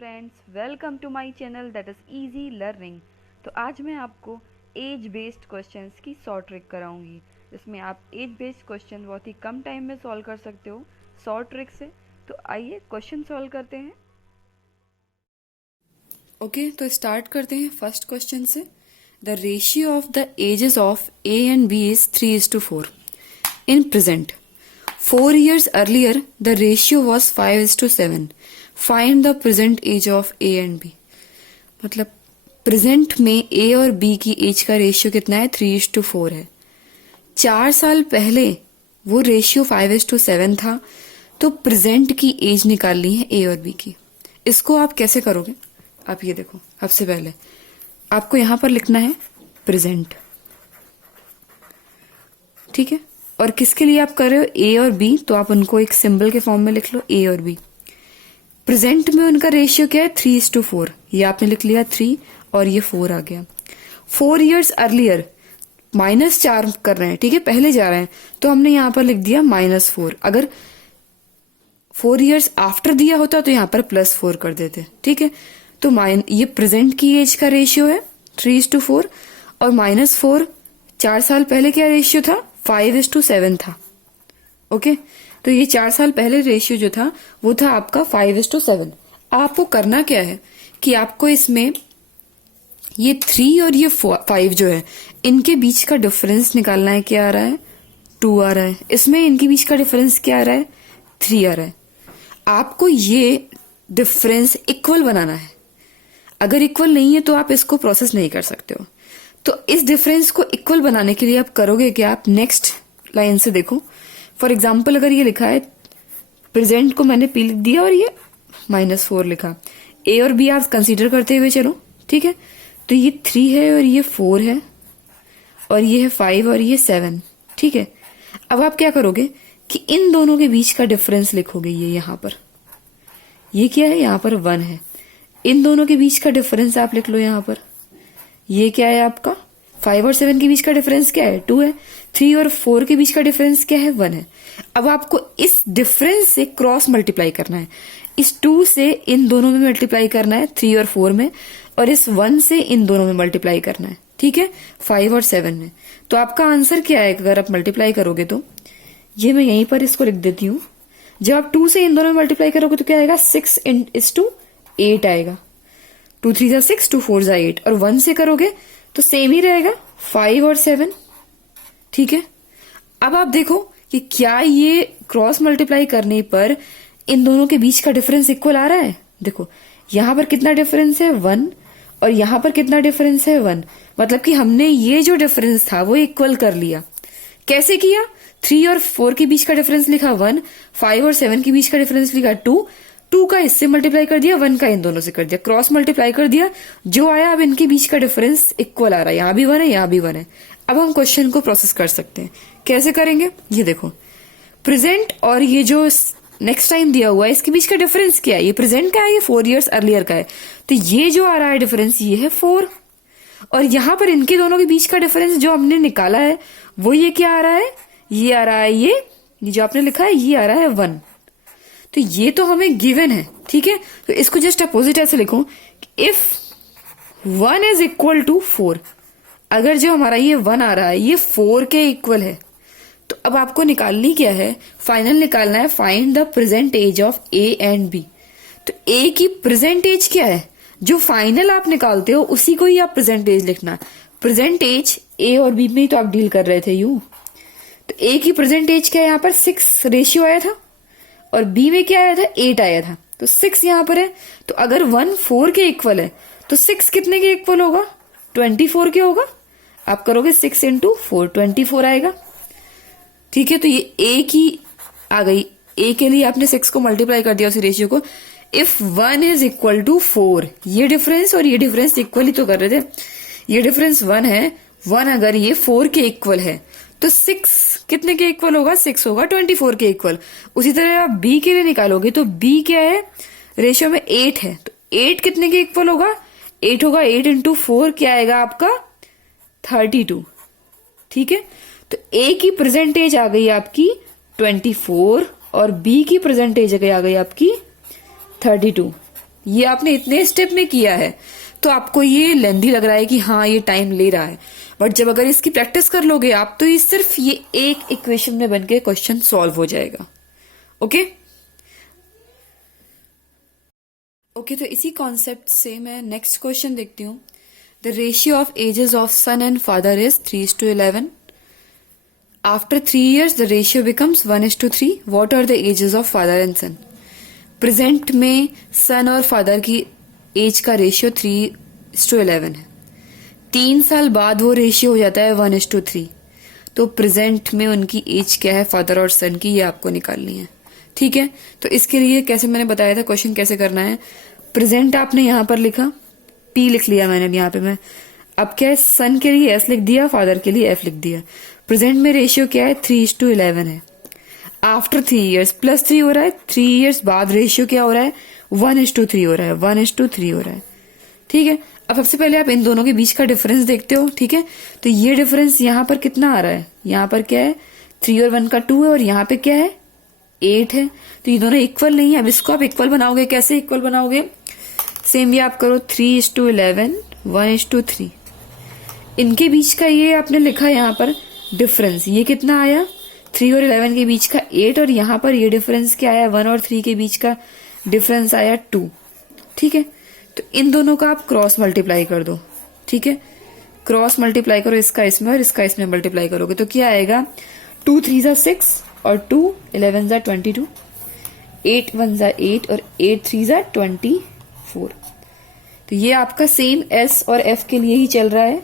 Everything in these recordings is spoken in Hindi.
Friends, welcome to my channel that is easy learning. तो आज मैं आपको एज बेस्ड क्वेश्चंस की शॉर्ट ट्रिक कराऊंगी, जिसमें आप एज बेस्ड क्वेश्चन बहुत ही कम टाइम में सॉल्व कर सकते हो शॉर्ट ट्रिक से। तो आइए क्वेश्चन सॉल्व करते हैं। ओके, तो स्टार्ट करते हैं फर्स्ट क्वेश्चन से। The ratio of the ages of A and B is 3:4 in present. 4 years earlier the ratio was 5:7. Find the present age of A and B. मतलब प्रेजेंट में ए और बी की एज का रेशियो कितना है? 3:4 है। 4 साल पहले वो रेशियो 5:7 था, तो प्रेजेंट की एज निकालनी है ए और बी की। इसको आप कैसे करोगे? आप ये देखो, सबसे पहले आपको यहां पर लिखना है प्रेजेंट, ठीक है। और किसके लिए आप कर रहे हो? ए और बी, तो आप उनको एक सिंबल के फॉर्म में लिख लो, ए और बी। प्रेजेंट में उनका रेशियो क्या है? 3:4। ये आपने लिख लिया 3 और ये 4 आ गया। 4 years अर्लियर -4 कर रहे हैं, ठीक है, पहले जा रहे हैं, तो हमने यहां पर लिख दिया -4। अगर 4 years आफ्टर दिया होता तो यहां पर +4 कर देते, ठीक है। तो ये प्रेजेंट की एज का रेशियो है 3:4 और -4 4 साल पहले क्या रेशियो था? 5:7 था। ओके, तो ये 4 साल पहले रेशियो जो था वो था आपका 5:7। आपको करना क्या है कि आपको इसमें ये 3 और ये 5 जो है, इनके बीच का डिफरेंस निकालना है। क्या आ रहा है? 2 आ रहा है। इसमें इनके बीच का डिफरेंस क्या आ रहा है? 3 आ रहा है। आपको ये डिफरेंस इक्वल बनाना है। अगर इक्वल नहीं है तो आप इसको प्रोसेस नहीं कर सकते हो। तो इस डिफरेंस को इक्वल बनाने के लिए आप करोगे कि आप नेक्स्ट लाइन से देखो। फॉर एग्जाम्पल, अगर ये लिखा है प्रेजेंट को मैंने पी लिख दिया और ये -4 लिखा, ए और बी आप कंसीडर करते हुए चलो, ठीक है। तो ये 3 है और ये 4 है और ये है 5 और ये 7, ठीक है। अब आप क्या करोगे कि इन दोनों के बीच का डिफरेंस लिखोगे। ये यहां पर ये क्या है? यहां पर 1 है। इन दोनों के बीच का डिफरेंस आप लिख लो यहां पर। ये क्या है आपका? 5 और 7 के बीच का डिफरेंस क्या है? 2 है। 3 और 4 के बीच का डिफरेंस क्या है? 1 है। अब आपको इस डिफरेंस से क्रॉस मल्टीप्लाई करना है। इस 2 से इन दोनों में मल्टीप्लाई करना है, 3 और 4 में, और इस 1 से इन दोनों में मल्टीप्लाई करना है, ठीक है, 5 और 7 में। तो आपका आंसर क्या है अगर आप मल्टीप्लाई करोगे? तो ये मैं यहीं पर इसको लिख देती हूँ। जब आप 2 से इन दोनों में मल्टीप्लाई करोगे तो क्या आएगा? 6:8 आएगा। 2 3 जा 6, 2 4 जा 8, और 1 से करोगे तो सेम ही रहेगा, 5 और 7, ठीक है। अब आप देखो कि क्या ये क्रॉस मल्टीप्लाई करने पर इन दोनों के बीच का डिफरेंस इक्वल आ रहा है? देखो यहां पर कितना डिफरेंस है? 1, और यहां पर कितना डिफरेंस है? 1। मतलब कि हमने ये जो डिफरेंस था वो इक्वल कर लिया। कैसे किया? 3 और 4 के बीच का डिफरेंस लिखा 1, 5 और 7 के बीच का डिफरेंस लिखा 2 का इससे मल्टीप्लाई कर दिया, 1 का इन दोनों से कर दिया, क्रॉस मल्टीप्लाई कर दिया, जो आया अब इनके बीच का डिफरेंस इक्वल आ रहा है। यहां भी 1 है, यहां भी 1 है। अब हम क्वेश्चन को प्रोसेस कर सकते हैं। कैसे करेंगे? ये देखो, प्रेजेंट और ये जो नेक्स्ट टाइम दिया हुआ है इसके बीच का डिफरेंस क्या है? ये प्रेजेंट का है, ये 4 years अर्लियर का है। तो ये जो आ रहा है डिफरेंस, ये है 4, और यहां पर इनके दोनों के बीच का डिफरेंस जो हमने निकाला है वो ये क्या आ रहा है? ये आ रहा है, ये जो आपने लिखा है ये आ रहा है 1। तो ये तो हमें गिवन है, ठीक है। तो इसको जस्ट अपोजिट ऐसे लिखो, इफ 1 इज इक्वल टू 4, अगर जो हमारा ये 1 आ रहा है ये 4 के इक्वल है, तो अब आपको निकालनी क्या है? फाइनल निकालना है, find the present age of A and B. तो ए की प्रेजेंट एज क्या है? जो फाइनल आप निकालते हो उसी को ही आप प्रेजेंट एज लिखना। प्रेजेंट एज ए और बी में ही तो आप डील कर रहे थे यू। तो ए की प्रेजेंट एज क्या है? यहां पर 6 रेशियो आया था, और बी में क्या आया था? 8 आया था। तो 6 यहां पर है। तो अगर 1 4 के इक्वल है तो 6 कितने के इक्वल होगा? 24 के होगा। आप करोगे 6 × 4, 24 आएगा, ठीक है। तो ये ए की आ गई। ए के लिए आपने 6 को मल्टीप्लाई कर दिया उस रेशियो को। इफ 1 इज इक्वल टू 4, ये डिफरेंस और ये डिफरेंस इक्वल ही तो कर रहे थे। ये डिफरेंस 1 है। 1 अगर ये 4 के इक्वल है तो 6 कितने के इक्वल होगा? 6 होगा 24 के इक्वल। उसी तरह आप बी के लिए निकालोगे तो बी क्या है? रेशियो में 8 है, तो 8 कितने के इक्वल होगा? 8 होगा। 8 × 4 क्या आएगा आपका? 32, ठीक है। तो ए की प्रेजेंटेज आ गई आपकी 24 और बी की प्रेजेंटेज आ गई आपकी 32, ये आपने इतने स्टेप में किया है तो आपको ये लेंदी लग रहा है कि हाँ ये टाइम ले रहा है, बट जब अगर इसकी प्रैक्टिस कर लोगे आप तो ये सिर्फ ये एक इक्वेशन में बनके क्वेश्चन सॉल्व हो जाएगा। ओके ओके, तो इसी कॉन्सेप्ट से मैं नेक्स्ट क्वेश्चन देखती हूँ। The ratio of ages of son and father is 3:11। After 3 years the ratio becomes 1:3. What are the ages of father and son? Present में सन और फादर की एज का रेशियो 3:11 है। 3 साल बाद वो रेशियो हो जाता है 1:3। तो प्रेजेंट में उनकी एज क्या है फादर और सन की, ये आपको निकालनी है। ठीक है, तो इसके लिए कैसे मैंने बताया था क्वेश्चन कैसे करना है। प्रेजेंट आपने यहां पर लिखा, पी लिख लिया मैंने यहाँ पे। मैं अब क्या है, सन के लिए एस लिख दिया, फादर के लिए एफ लिख दिया। प्रेजेंट में रेशियो क्या है 3:11 है। आफ्टर 3 years +3 हो रहा है, 3 years बाद रेशियो क्या हो रहा है 1:3 हो रहा है, 1:3 हो रहा है। ठीक है, अब सबसे पहले आप इन दोनों के बीच का डिफरेंस देखते हो। ठीक है, तो ये डिफरेंस यहाँ पर कितना आ रहा है, यहाँ पर क्या है 3 और 1 का 2 है, और यहाँ पे क्या है 8 है। तो ये दोनों इक्वल नहीं है। अब इसको आप इक्वल बनाओगे, कैसे इक्वल बनाओगे, सेम ये आप करो 3:11 1:3। इनके बीच का ये आपने लिखा यहाँ पर डिफरेंस, ये कितना आया 3 और 11 के बीच का 8, और यहाँ पर ये डिफरेंस क्या आया 1 और 3 के बीच का डिफरेंस आया 2। ठीक है, तो इन दोनों का आप क्रॉस मल्टीप्लाई कर दो। ठीक है, क्रॉस मल्टीप्लाई करो, इसका इसमें और इसका इसमें मल्टीप्लाई करोगे तो क्या आएगा 2 3 6 और 2 11 22, 8 1 8 और 8 3 24। तो ये आपका सेम एस और एफ के लिए ही चल रहा है,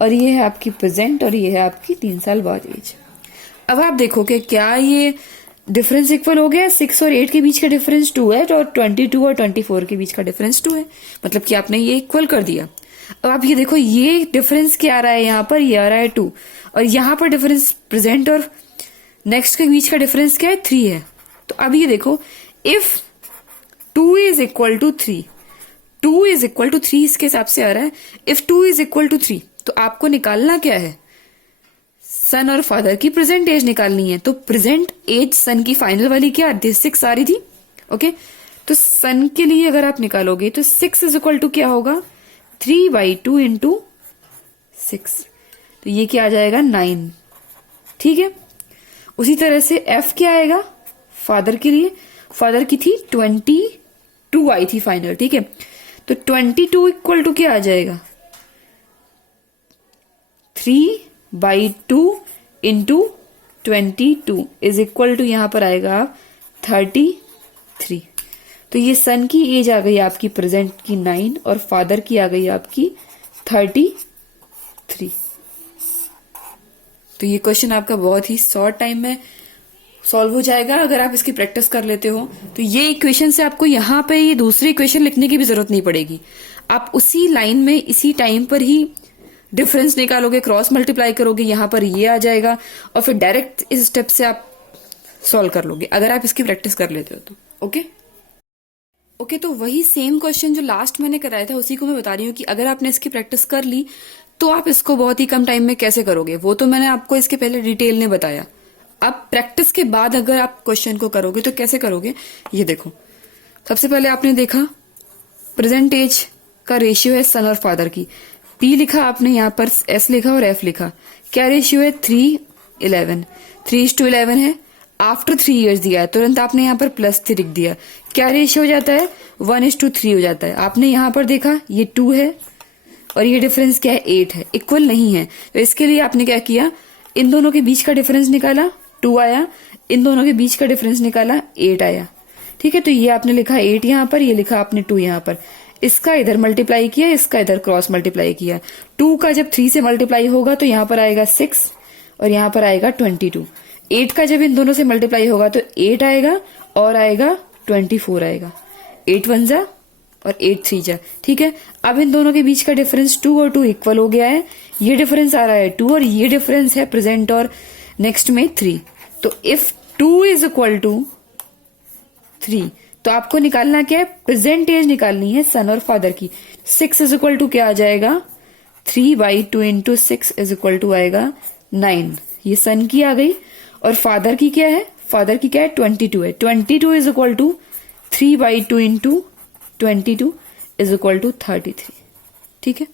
और ये है आपकी प्रेजेंट और ये है आपकी 3 साल बाद एज। अब आप देखो कि क्या ये डिफरेंस इक्वल हो गया। 6 और 8 के बीच का डिफरेंस 2 है, और 22 और 24 के बीच का डिफरेंस 2 है, मतलब कि आपने ये इक्वल कर दिया। अब आप ये देखो, ये डिफरेंस क्या आ रहा है यहाँ पर, ये आ रहा है 2, और यहाँ पर डिफरेंस प्रेजेंट और नेक्स्ट के बीच का डिफरेंस क्या है 3 है। तो अब ये देखो, if 2 is equal to 3, 2 is equal to 3 इसके हिसाब से आ रहा है। इफ 2 इज इक्वल टू 3 तो आपको निकालना क्या है, सन और फादर की प्रेजेंट एज निकालनी है। तो प्रेजेंट एज सन की फाइनल वाली क्या 6 आ रही थी। ओके, तो सन के लिए अगर आप निकालोगे तो 6 इज इक्वल टू क्या होगा 3/2 इंटू 6, तो ये क्या आ जाएगा 9। ठीक है, उसी तरह से एफ क्या आएगा फादर के लिए, फादर की थी 22 आई थी फाइनल। ठीक है, तो 22 इक्वल टू क्या आ जाएगा 3/2 इंटू 22 इज इक्वल टू यहां पर आएगा 33। तो ये सन की एज आ गई आपकी प्रेजेंट की 9, और फादर की आ गई आपकी 33। तो ये क्वेश्चन आपका बहुत ही शॉर्ट टाइम में सॉल्व हो जाएगा अगर आप इसकी प्रैक्टिस कर लेते हो। तो ये इक्वेशन से आपको यहाँ पे ये दूसरी इक्वेशन लिखने की भी जरूरत नहीं पड़ेगी। आप उसी लाइन में इसी टाइम पर ही डिफरेंस निकालोगे, क्रॉस मल्टीप्लाई करोगे, यहाँ पर ये आ जाएगा, और फिर डायरेक्ट इस स्टेप से आप सॉल्व कर लोगे अगर आप इसकी प्रैक्टिस कर लेते हो तो। ओके, तो वही सेम क्वेश्चन जो लास्ट मैंने कराया था उसी को मैं बता रही हूँ कि अगर आपने इसकी प्रैक्टिस कर ली तो आप इसको बहुत ही कम टाइम में कैसे करोगे, वो तो मैंने आपको इसके पहले डिटेल में बताया। अब प्रैक्टिस के बाद अगर आप क्वेश्चन को करोगे तो कैसे करोगे, ये देखो। सबसे पहले आपने देखा प्रेजेंट एज का रेशियो है सन और फादर की, पी लिखा आपने, यहाँ पर एस लिखा और एफ लिखा। क्या रेशियो है 3:11, 3:11 है। आफ्टर 3 years दिया है, तुरंत आपने यहाँ पर +3 लिख दिया। क्या रेशियो हो जाता है 1:3 हो जाता है। आपने यहाँ पर देखा ये 2 है और ये डिफरेंस क्या है 8 है, इक्वल नहीं है। तो इसके लिए आपने क्या किया, इन दोनों के बीच का डिफरेंस निकाला 2 आया, इन दोनों के बीच का डिफरेंस निकाला 8 आया। ठीक है, तो ये आपने लिखा 8 यहाँ पर, ये लिखा आपने 2 यहाँ पर। इसका इधर मल्टीप्लाई किया, इसका इधर क्रॉस मल्टीप्लाई किया। 2 का जब 3 से मल्टीप्लाई होगा तो यहाँ पर आएगा 6 और यहाँ पर आएगा 22। 8 का जब इन दोनों से मल्टीप्लाई होगा तो 8 आएगा और आएगा 24 आएगा। 8 1 जा और 8 3 जा। ठीक है, अब इन दोनों के बीच का डिफरेंस 2 और 2 इक्वल हो गया है। ये डिफरेंस आ रहा है 2 और ये डिफरेंस है प्रेजेंट और नेक्स्ट में 3। तो इफ 2 इज इक्वल टू 3 तो आपको निकालना क्या है, प्रेजेंट एज निकालनी है सन और फादर की। 6 इज इक्वल टू क्या आ जाएगा 3/2 इंटू 6 इज इक्वल टू आएगा 9। ये सन की आ गई और फादर की क्या है, फादर की क्या है 22 है। 22 is equal to 3/2 into 22 is equal to 33। ठीक है,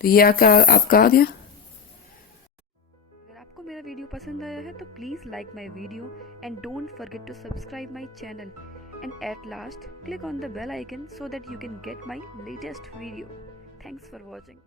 तो ये आपका आ गया। अगर आपको मेरा वीडियो पसंद आया है तो please like my video and don't forget to subscribe my channel and at last click on the bell icon so that you can get my latest video. Thanks for watching.